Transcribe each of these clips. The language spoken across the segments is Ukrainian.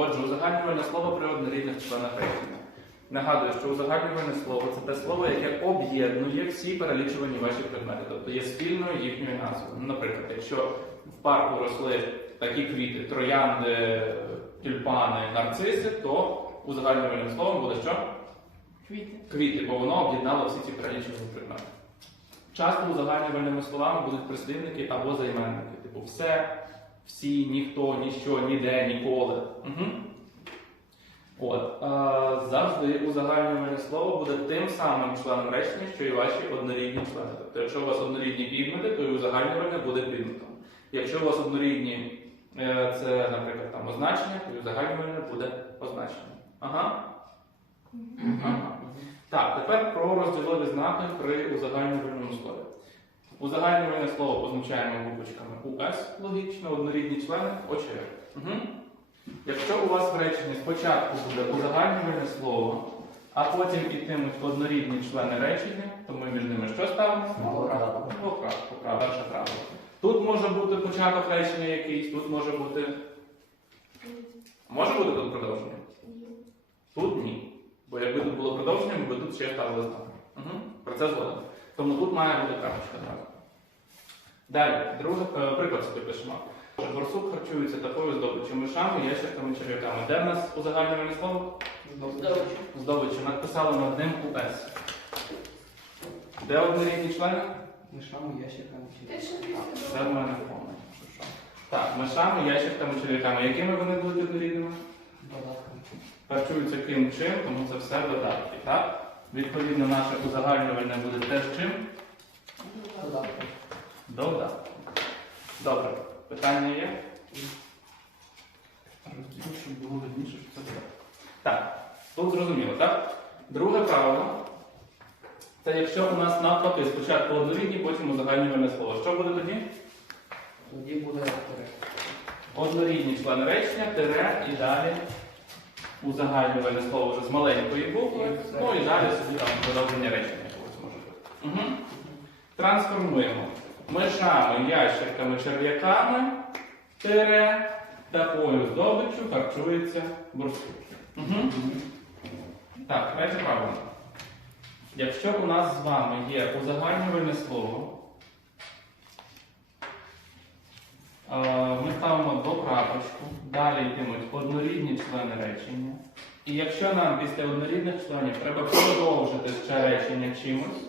Отже, узагальнювальне слово при однорідних членах речення. Нагадую, що узагальнювальне слово це те слово, яке об'єднує всі перелічувані ваші предмети, тобто є спільною їхньою назвою. Ну, Наприклад, якщо в парку росли такі квіти, троянди, тюльпани, нарциси, то узагальнювальним словом буде що? Квіти. Квіти, бо воно об'єднало всі ці перелічувані предмети. Часто узагальнювальними словами будуть прислівники або займенники, типу все, всі, ніхто, ніщо, ніде, ніколи. Угу. От, е, завжди узагальнювальне слово буде тим самим членом речення, що і ваші однорідні члени. Тобто, якщо у вас однорідні підмети, то і узагальнювальне буде підметом. Якщо у вас однорідні е, це, наприклад, там означення, то і узагальнювальне буде означення. Ага. Ага. Так, тепер про розділові знаки при узагальнювальному слові. Узагальнювальне слово позначаємо буквочками УС, логічно, однорідні члени, очевидно. Угу. Якщо у вас в реченні спочатку буде узагальнювальне слово, а потім ітимуть однорідні члени речення, то ми між ними що ставимо? Двокрапку. Перше правило. Тут може бути початок речення якийсь, тут може бути. Може бути тут продовження? Тут ні. Бо якби тут було продовження, ми б тут ще ставили знак. Угу. Про це згодом. Тому тут має бути крапочка зразу. Далі, другий е, приклад собі пишемо. Борсук харчується такою здобиччю мишами, ящерками, черв'яками. Де в нас узагальнювальне слово? Здобиччю. Написали над ним УС. Де однорідні члени? Мишами, чи Те, Це в мене повне. Так, мишами, ящерками, черв'яками. Якими вони будуть однорідними? додатками. Харчуються крім чим, тому це все додатки, так? Відповідно, наше узагальнювальне буде теж чим? Додатки. Добре. Питання є? Розділю, щоб було видніше, що це буде. Так, тут зрозуміло, так? Друге правило. Це якщо у нас навпаки спочатку однорідні, потім узагальнювальне слово. Що буде тоді? Тоді буде. Однорідні члени речення, тире і далі узагальнювальне слово вже з маленької букви. Ну і далі собі там продовження речення якогось може бути. Угу. Трансформуємо. Мишами, ящерками, черв'яками, тире, такою здобиччю харчується борсук. Угу. Так, третє правило. Якщо у нас з вами є узагальнювальне слово, Е, Ми ставимо двокрапочку, далі йтимуть однорідні члени речення. І якщо нам після однорідних членів треба продовжити ще речення чимось,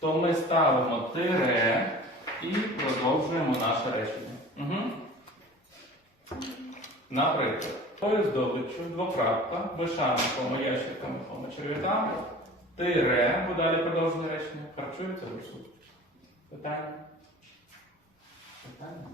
то ми ставимо тире і продовжуємо наше речення. Угу. Наприклад, тою здобиччю, двокрапка, мишами, кома, ящиками, кома, черв'яками, тире, бо далі продовжує речення, харчується русу. Питання? Питання?